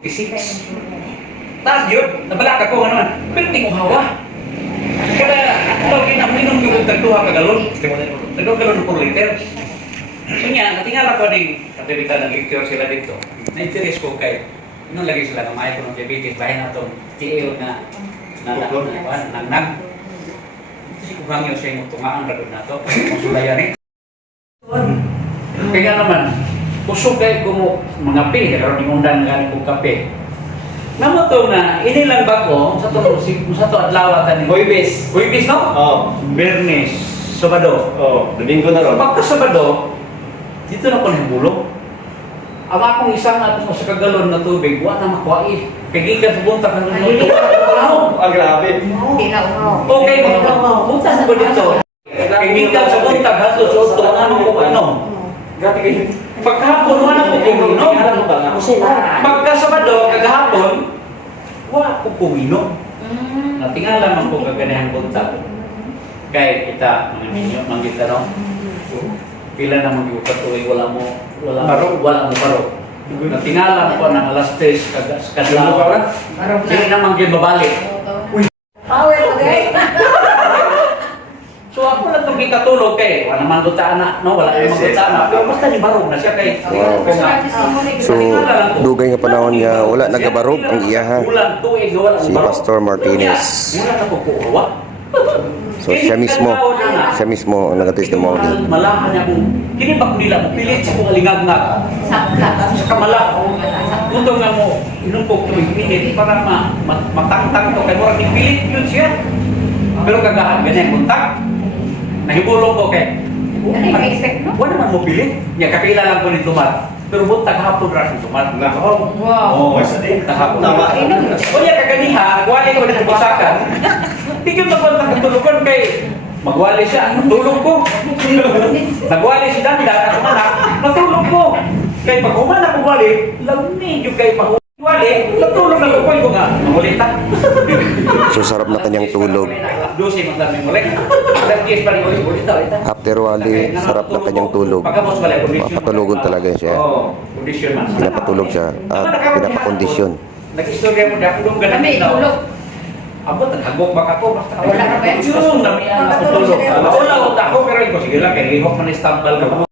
Isip. Tapos yun, nabalak ako nga naman, pero hindi ko hawa. Kaya, pag ginaminom ko yung tagduha kagalon, tagduha galon per liter. So nga, natingala ko din, katibita ng lecture sila dito, na-interest ko kay, nung lagi sila kamay ko ng diabetes, bahay na itong TAO na nagnag. Kasi kung hangyo siya yung tungaan na doon na ito, kung sulayan eh. Kaya naman, kusog kayo ko mo mga pi, pero ningundan nga kong kape. Naman to na, inilang ba ko, sa to adlaw ni Huwebes, no? Oo. Bernes, Sabado. Oo. Domingo na ron. Pagka Sabado, dito na ko nahibulong. Ang akong isang natin mo sa kagalon na tubig, wala na makuha Kagigan sa bunta ka nung luto. Ang grabe. Hindi na uno. Okay, punta sa ko dito. Kagigan sa bunta, hato sa uto, ano ko ano? Grabe kayo. Pagkahapon, wala ko kuminom. Pagka Sabado, kagahapon, wala ko kuminom. Natingala man ko kaganihang bunta. Kaya kita, mga ninyo, manggita no? Pila na mag-iwakatuloy, wala mo baro. Natingala ko ng alas 3 kadlaw. Hindi naman yun babalik. Power mo guys. So ako lang itong ikatulog kay, wala naman dutaan na, no? Wala namang dutaan na. Pero basta ni barog na siya kay. So, dugay nga panahon nga wala nagabarog ang iyaha. Si Pastor Martinez. Wala na po kuha. So siya mismo ang nag-testimony. Malahan niya kung kinibak nila mo, pilit siya kung alingag-ngag. Sa kamala. Punto nga mo, inumpok ito yung minute para matangtang ito. Kaya mo rin pilit yun siya. Pero kagahan ganyan, kontak. Nahibulong ko kay. Ano yung expect mo? Wala naman mo pilit. Niya, kapila lang ko ni Tumat. Pero buntag hapon rin ni Tumat. Nako. Wow. Hapon. Tama. O niya, kaganiha, wali ko na busakan. Hindi ko napunta ng tulugan kay magwali siya. Tulog ko. Nagwali si Danda at umanak. Natulog ko. Kay pag umanak ko wali, lamig yung kay pag wali, natulog na ko nga. Mangulita. So sarap na kanyang tulog. Dosi mo dami mo like. Nag-kiss pa rin ulita. After wali, sarap na kanyang tulog. Pagkabos wala kondisyon. Papatulugon talaga siya. Oo, kondisyon man. Pinapatulog siya at pinapakondisyon. Nag-istorya mo dahil tulog ganun. Kami, tulog. Abo, naghagok baka ko. Basta Wala ka ba? Yung nami ang natutulog. Wala ko tako, pero sige lang, kaya lihok man istambal ka.